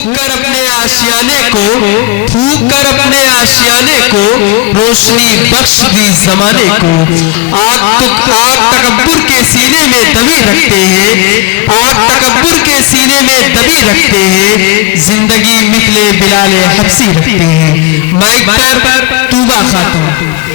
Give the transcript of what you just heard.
कर अपने आशियाने को, फूक कर अपने आशियाने को, रोशनी बख्श दी जमाने को। आग तकब्बुर के सीने में दबी रखते हैं, आग तकब्बुर के सीने में दबी रखते हैं, जिंदगी मिथले बिलाले हब्सी रखते हैं। माइक पर तूबा खातून।